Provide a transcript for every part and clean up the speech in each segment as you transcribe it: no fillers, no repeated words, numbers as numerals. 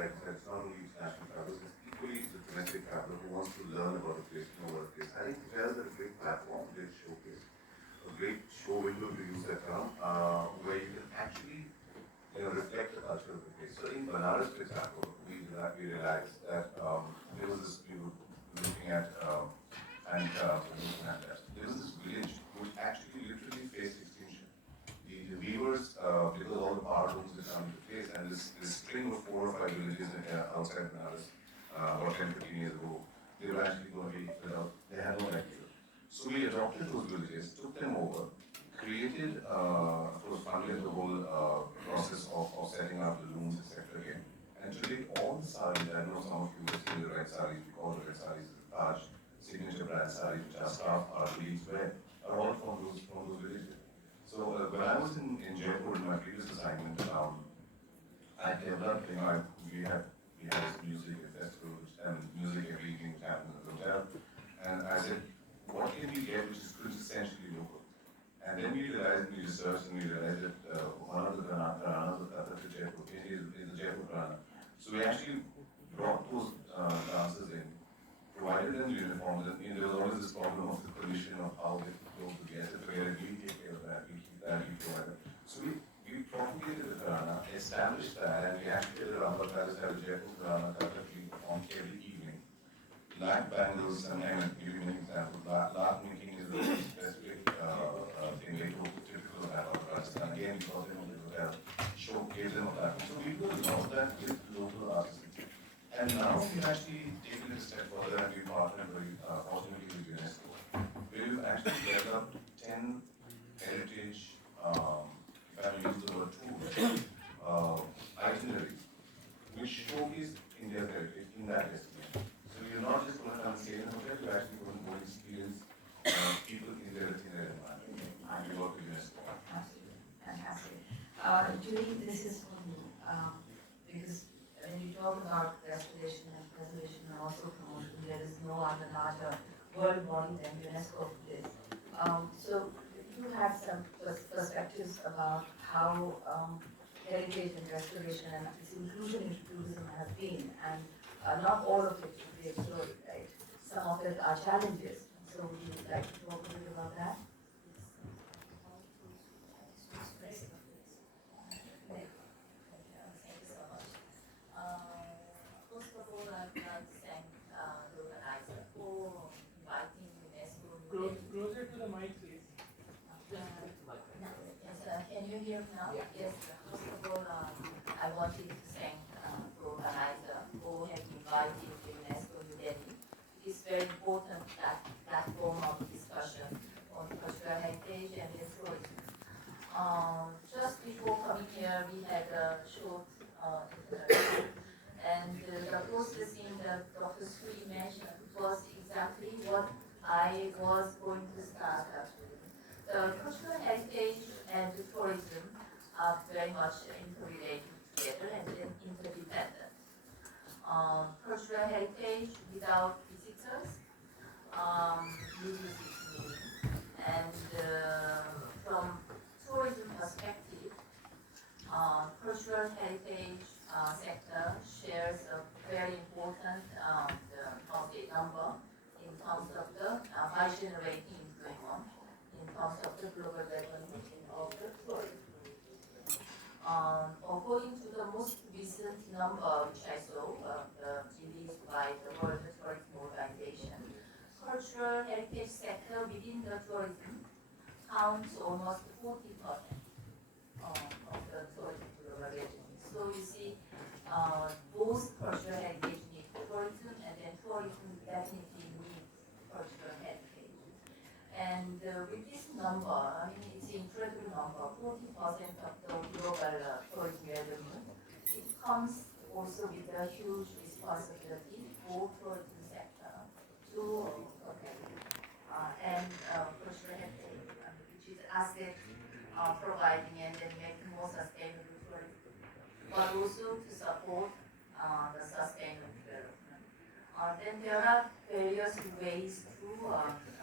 like I said, it's not only international travelers, it's equally the domestic traveler who wants to learn about a place, know about a place. I think hotels are a great platform, a great showcase, a great show window to use that term, where you can actually reflect the culture of the place. So in Banaras, for example, we realized that there was this, we were looking at, there was this village which actually literally faced extinction. The weavers, because all the power looms had come into place, and this string of 4 or 5 villages outside Banaras, about 10, 15 years ago, they were actually going to be, they had no livelihood. So we adopted those villages, took them over, created, of course, funded the whole process of setting up the looms, etc. again. And today, all the saris, I know some of you will see the red saris, we call the red saris the Taj signature brand saris, which our staff, our colleagues wear, are all from those villages. So when I was in Jaipur in my previous assignment, I developed, we had this music festival, and music every evening which happened in the hotel, and I said, what can we get which is quintessentially local? And then we realized, we researched and we realized that one of the Gharanas of Qatar to Jaipur is the Jaipur Gharana. So we actually brought those dancers in, provided them uniforms, and there was always this problem of the collision of how they clothes the guests, if we take care of that, we keep that, we provide that. So we propagated the Gharana, established that, and we actually did a Rambal Palace at the Jaipur Gharana that we performed every evening. Black bangles, and I'm give you an example. Black making is a very specific thing they do typical of Rajasthan. Again, we brought them on the hotel, showcase them a platform. So we do a lot of that with local artists. And now we've actually taken it a step further and we partnered very fortunately with UNESCO. We've actually developed 10 heritage, if I may use the word tour, itineraries, which showcase India's heritage in that destination. So you're not just going to come and stay in a hotel, you're actually going to go and experience people in their environment. And we work with UNESCO. Absolutely, fantastic. Julie, this is for you, because when you talk about restoration and preservation and also promotion, there is no other larger world body than UNESCO for this. So you have some perspectives about how heritage and restoration and its inclusion into tourism has been, and not all of it should be explored, right? Some of it are challenges. So would you like to talk a bit about that? Thank you so much. First of all, I'd like to thank the organizer for inviting UNESCO. Closer to the mic, please. Yes, can you hear me now? Yes. First of all, I wanted to thank the organizer for having invited UNESCO New Delhi. It is very important that platform of discussion on cultural heritage and tourism. Just before coming here, we had a short introduction, and the processing that Dr. Sri mentioned was exactly what I was going to start actually. The cultural heritage and the tourism are very much interrelated together and then interdependent. Cultural heritage without visitors loses its meaning, and from tourism perspective, cultural heritage sector shares a very important number in terms of the bi-generating employment, in terms of the global development of the tourism. According to the most recent number which I saw, released by the World Tourism Organization, cultural heritage sector within the tourism counts almost 40% of the tourism global revenue. So you see, both cultural heritage need tourism, and then tourism definitely needs cultural heritage. And with this number, I mean, it's an incredible number, 40% of the global tourism revenue. It comes also with a huge responsibility for tourism sector to protect and cultural heritage, which is asset providing and then making more sustainable tourism, but also to support the sustainable development. Then there are various ways to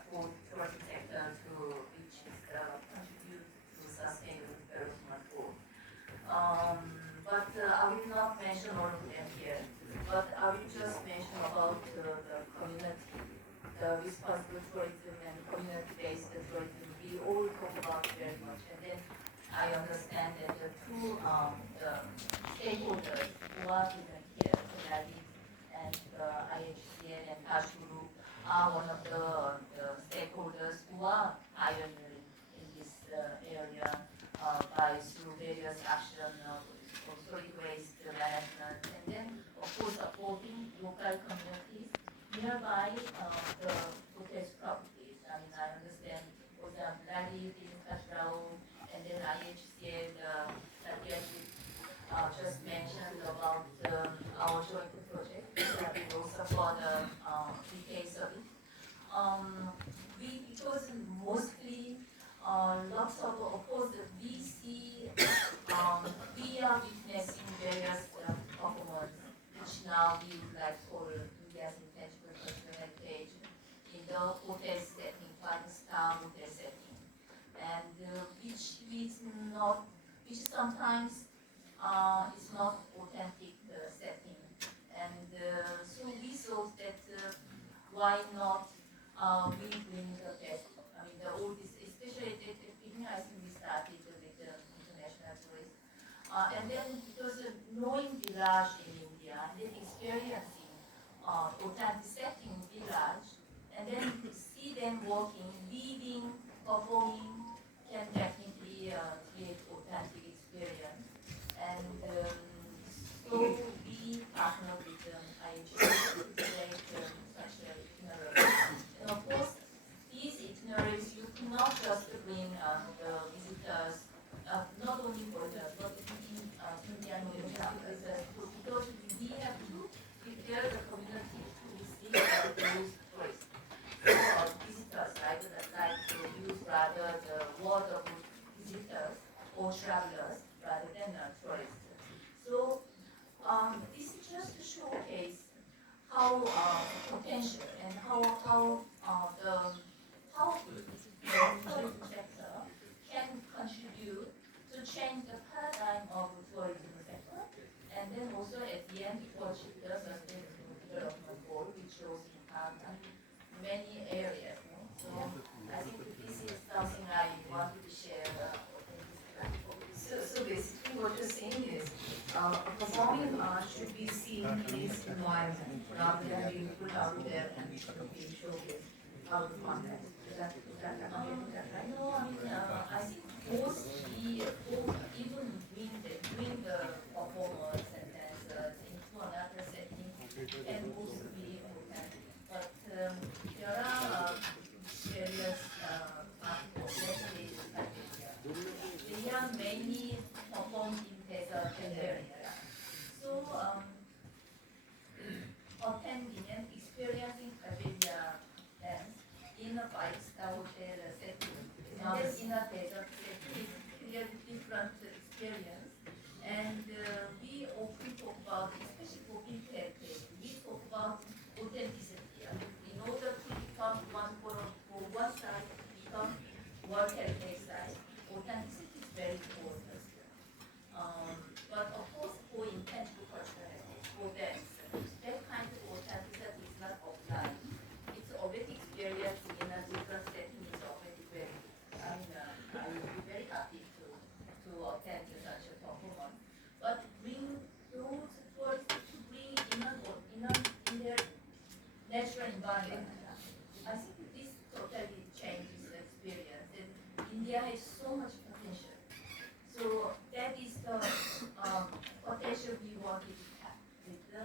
for tourism sector to which is contribute to sustainable development goal. But I will not mention all of them here. But I will just mention about the community, the responsible tourism and community-based tourism. We all talk about very much, and then I understand that the two the stakeholders who are present here, Sonali and IHCN and Tash Group, are one of the stakeholders who are pioneering in this area by through various action for solid waste management, and then of course supporting local communities nearby the protest properties. I mean, I understand, for example, Lali in Kashrao, and then IHCL, Satyajit just mentioned about our joint project that we will support the case of it. It was mostly lots of course, we see, we are witnessing various performance, which now we would like to call India's intangible cultural heritage in the hotel setting, five-star hotel setting, and which is not, which sometimes is not authentic setting, and so we thought that why not we bring the best. I mean, the oldest, especially at the beginning, I think we started with the international tourists. And then because knowing village in India, and then experiencing authentic setting village, and then see them working, living, performing, can definitely create authentic experience. And so we partner with IHG to create such an itinerary. And of course, these itineraries, you cannot just bring the visitors, not only foreigners, but within Indian visitors, because we have to prepare the community to receive those tourists. So visitors, right, like to use rather the word of visitors or travelers rather than tourists. So this is just to showcase how potential and how the tourism sector can contribute to change the paradigm of the tourism sector, and then also at the end to achieve the sustainable development goal, which shows impact on many areas. No? So I think this is something I wanted to share in this platform. So basically what you're saying is, performing art should be seen in its environment rather than being put out there and being showcased out of context. Is that right? No, I mean, I think mostly even bring the performers and dancers into another setting can also be important. But there are various let's say, they are mainly performed in desert area. So attending and experiencing Pavilia dance in a five-star hotel setting, and then in a desert setting is clearly different experience. And we often talk about, especially for big heritage, we talk about authenticity. In order to become one for one side to become World Heritage Site, authenticity is very important. But of course, for intangible cultural heritage, for that kind of authenticity is not offline. It's already experienced in a different setting. Is already very. I mean, I would be very happy to attend such a performance. But bring those tourists to bring in their natural environment. I think this totally changes the experience. And India has so much potential. So that is the potential we wanted to have with the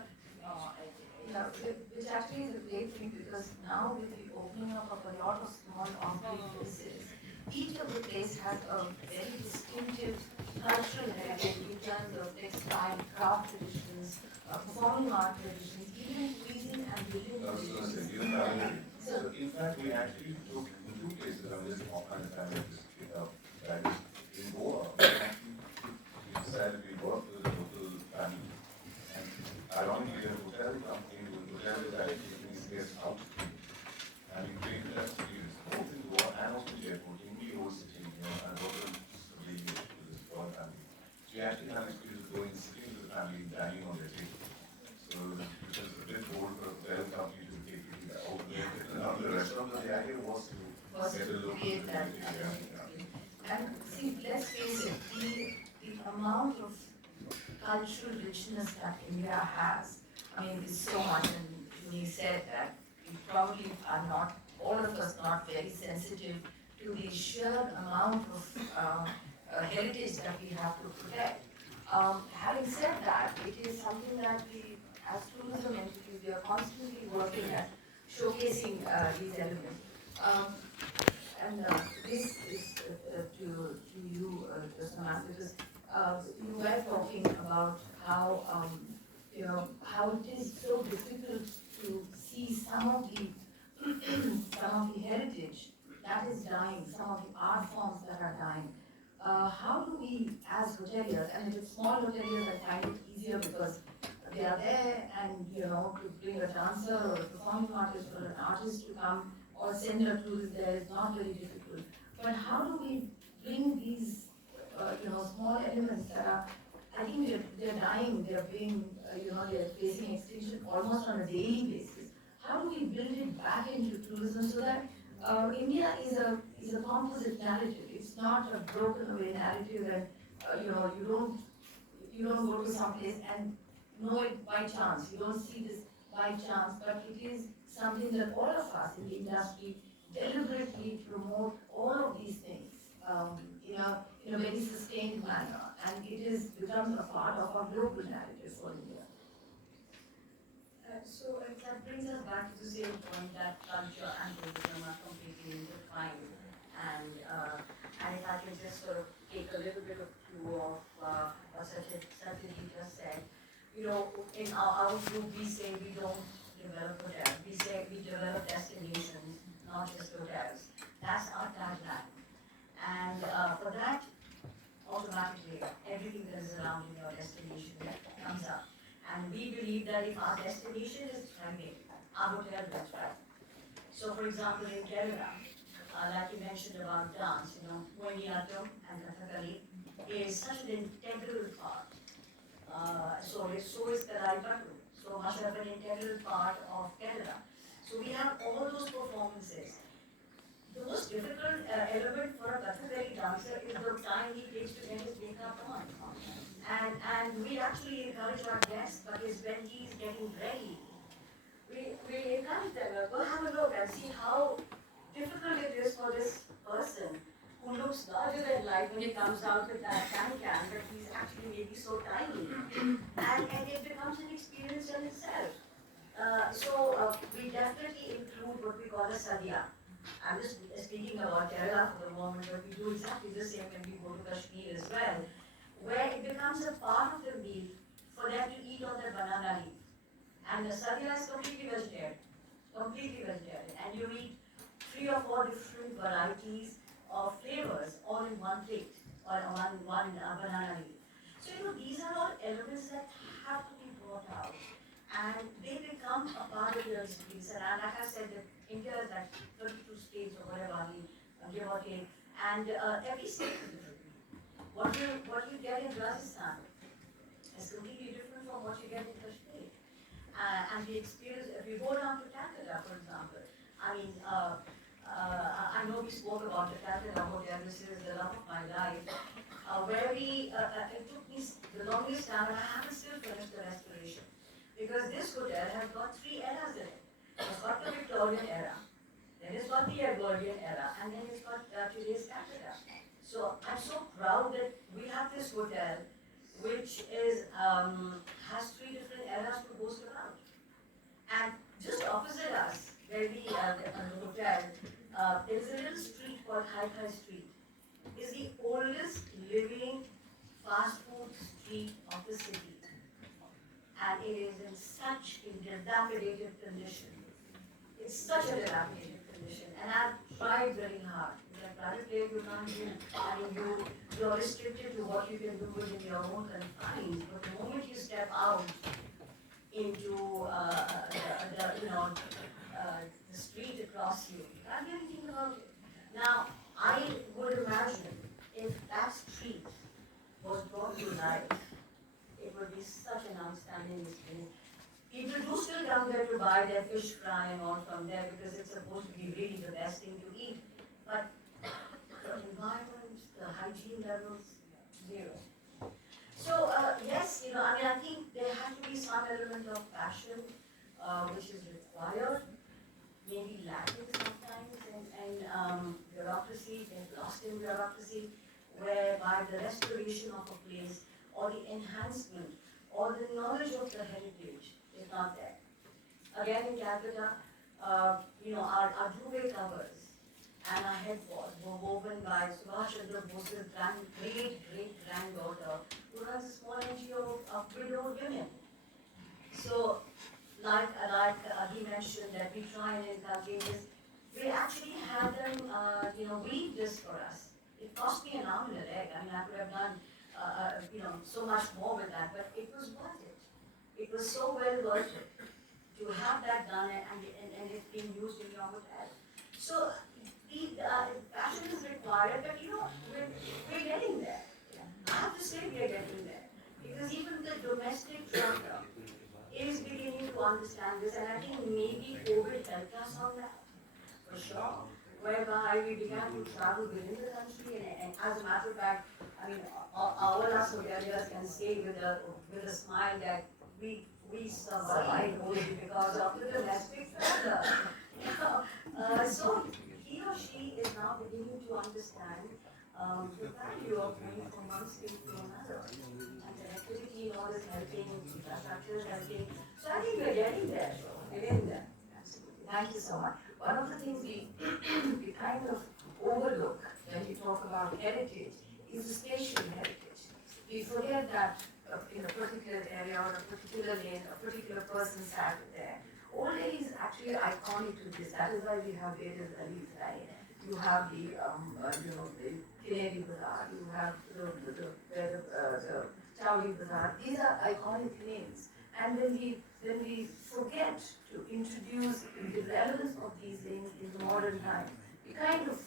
Yeah, which actually is a great thing because now with the opening up of a lot of small off-grid places, each of the place has a very distinctive cultural heritage in terms of textile, craft traditions, performing art traditions, even cuisine and building I was going to say, traditions. you know, so in fact, we actually took in two places, I was just offline family, that is in Goa, we actually decided we worked with a local family. And ironically, the hotel company, the hotel is actually taking these guests out. And we created that experience, both in Goa and also in Jaipur, in the old city, and also really with this foreign family. So we actually had an experience of going, sitting with the family, dining on their table. So us Better to local create that community, identity. And see, let's face it, the amount of cultural richness that India has, I mean, is so much, and Julie said that we probably are not, all of us not very sensitive to the sheer amount of heritage that we have to protect. Having said that, it is something that we, as tourism entities, we are constantly working at showcasing these elements. Um, and this is to you, Samantha, because you were talking about how, how it is so difficult to see some of the some of the heritage that is dying, some of the art forms that are dying. How do we, as hoteliers, and with small hoteliers, I find it easier because they are there, and to bring a dancer or a performing artist or an artist to come or send a tourist there is not very difficult. But how do we bring these, small elements that are, I think they're dying, they're being, they're facing extinction almost on a daily basis. How do we build it back into tourism so that India is a composite narrative? It's not a broken away narrative, and you don't go to some place and know it by chance. You don't see this by chance, but it is something that all of us in the industry deliberately promote all of these things in a very sustained manner, and it becomes a part of our global narrative for India. So that brings us back to the same point that culture and tourism are completely intertwined. And if I can just sort of take a little bit of cue of what Satyajit just said, in our group we say we don't develop hotels. We say we develop destinations, not just hotels. That's our tagline. And for that, automatically, everything that is around in your destination comes up. And we believe that if our destination is thriving, our hotel will thrive. So for example, in Kerala, like you mentioned about dance, Mohiniyattam and Kathakali is such an integral part. So is Kadaipattu, so much of an integral part of Kerala. So we have all those performances. The most difficult element for a Kathakali dancer is the time he takes to get his makeup on. And we actually encourage our guests, because when he's getting ready, we encourage them, go have a look and see how difficult it is for this person who looks larger than life when he comes out with that can, but he's actually maybe so tiny. And it becomes an experience in itself. So we definitely include what we call a sadhya. I'm just speaking about Kerala for the moment, but we do exactly the same when we go to Kashmir as well, where it becomes a part of the meal for them to eat on their banana leaf. And the sadhya is completely vegetarian, and you eat 3 or 4 different varieties of flavors all in one plate, or on one banana leaf. So these are all elements that have to be brought out, and they become a part of your experience. And like I said, that India is like 32 states or whatever, give or take, and every state is different. What you get in Rajasthan is completely different from what you get in Kashmir. And the experience, if you go down to Calcutta, for example, I know we spoke about the Calcutta Hotel, this is the love of my life, where it took me the longest time, and I haven't still finished the restoration. Because this hotel has got 3 eras in it. It's got the Victorian era, then it's got the Edwardian era, and then it's got today's Calcutta. So I'm so proud that we have this hotel which has 3 different eras to boast about. And just opposite us, where we are the hotel, there is a little street called Hi-Fi Street. It's the oldest living fast food street of the city. And it is in such a dilapidated condition. It's such a dilapidated condition. And I've tried very hard. Like private play you can't do. You're restricted to what you can do within your own confines. But the moment you step out into the street across you can't do anything about it. Now, I would imagine if that street was brought to life, it would be such an outstanding experience. People do still come there to buy their fish fry and all from there because it's supposed to be really the best thing to eat. but the environment, the hygiene levels, zero. So, yes, I mean, I think there has to be some element of passion, which is required, maybe lacking sometimes in bureaucracy, get lost in bureaucracy, whereby the restoration of a place or the enhancement or the knowledge of the heritage is not there. Again, in Calcutta, our duvet covers and our headboard were woven by Subhash Chandra Bose's great-great-granddaughter, who runs a small NGO of widowed women. So, like he mentioned, that we try and inculcate this, we actually had them, weave this for us. It cost me an arm and a leg. I mean, I could have done, so much more with that, but it was worth it. It was so well worth it to have that done and it's being used in your hotel. So the passion is required, but we're getting there. I have to say we are getting there. Because even the domestic traveler is beginning to understand this, and I think maybe COVID helped us on that, for sure. Whereby we began to travel within the country, and as a matter of fact, I mean, all us hoteliers can say with a smile that we survived only because of the domestic traveler. So he or she is now beginning to understand the value of going from one state to another. And connectivity and all is helping, infrastructure is helping. So I think we're getting there, so we're getting there. Absolutely. Thank you so much. One of the things we kind of overlook when we talk about heritage is the spatial heritage. We forget that in a particular area or a particular lane, a particular person sat there. Old Delhi is actually iconic to this. That is why we have various alleys, right? You have the, the Canary Bazaar, you have the Chowli Bazaar. These are iconic names. And when we forget to introduce the relevance of these things in the modern time, we kind of,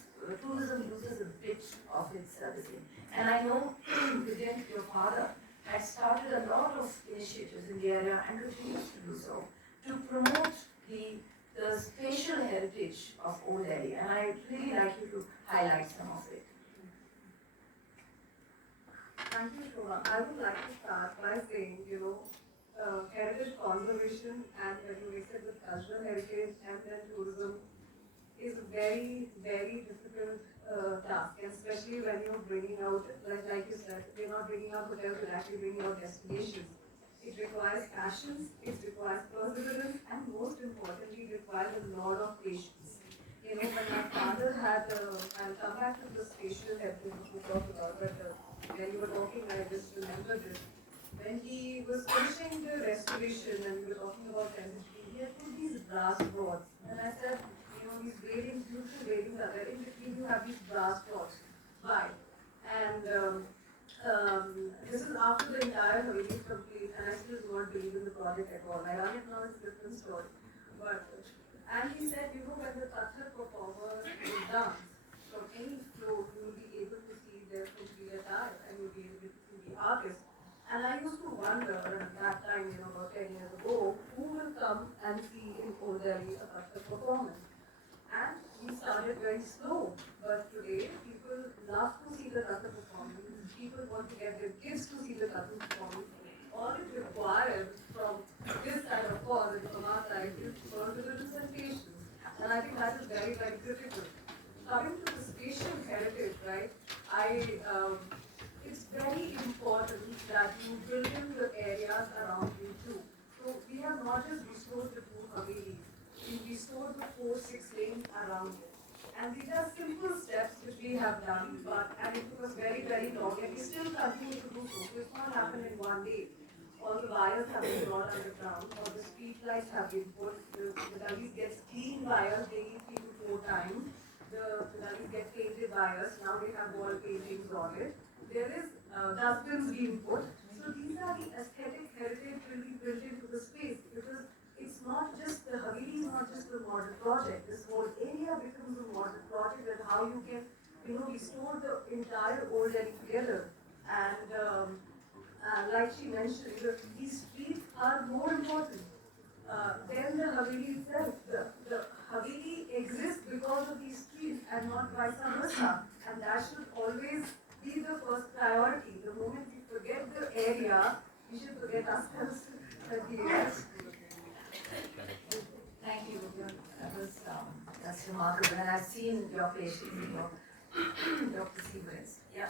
tourism loses a bit of its servicing. And I know, Vijay, your father had started a lot of initiatives in the area and continues to do so to promote the spatial heritage of Old Delhi. And I'd really like you to highlight some of it. Thank you, Shona. I would like to start by saying, heritage conservation and when you mix it with cultural heritage and then tourism is a very, very difficult task, and especially when you're bringing out, like you said, we're not bringing out hotels, we're actually bringing out destinations. It requires passion, it requires perseverance, and most importantly, it requires a lot of patience. When my father had, I'll come back to the spatial heritage which we talked about, but when you were talking, I just remembered it. When he was finishing the restoration and we were talking about density, he had put these brass rods. And I said, these railings, beautiful railings are there. In between, you have these brass rods. Why? And this is after the entire Haveli is complete, and I still do not believe in the project at all. I run it now, it's a different story. And he said, when the Kathak performer will dance from any floor, you will be able to see their complete attire and you'll be able to see the artist. And I used to wonder at that time, about 10 years ago, who will come and see in Old Delhi a Kathak performance. And we started very slow, but today people love to see the Kathak performance. People want to get their kids to see the Kathak performance. All it requires from this side of us and from our side is perseverance and patience. And I think that is very, very critical. Coming to the spatial heritage, right, it's very important that you build in the areas around you too. So we have not just restored the two Havelis, we restored the 4-6 lanes around it. And these are simple steps which we have done, and it took us very, very long, and we still continue to do so. So it's not happened in one day. All the wires have been brought underground, all the street lights have been put, the gullies get clean wires daily 3 to 4 times. The gullies get painted wires, now they have wall paintings on it. There is dustbins being put. So these are the aesthetic heritage really built into the space, because it's not just the Haveli is not just a modern project. This whole area becomes a modern project, and how you can, restore the entire Old Delhi together. And like she mentioned, these streets are more important than the Haveli itself. The Haveli exists because of these trees and not vice versa. And that should always be the first priority. The moment we forget the area, we should forget ourselves at the area. Thank you. That's remarkable, and I've seen your patience, your perseverance. Yeah.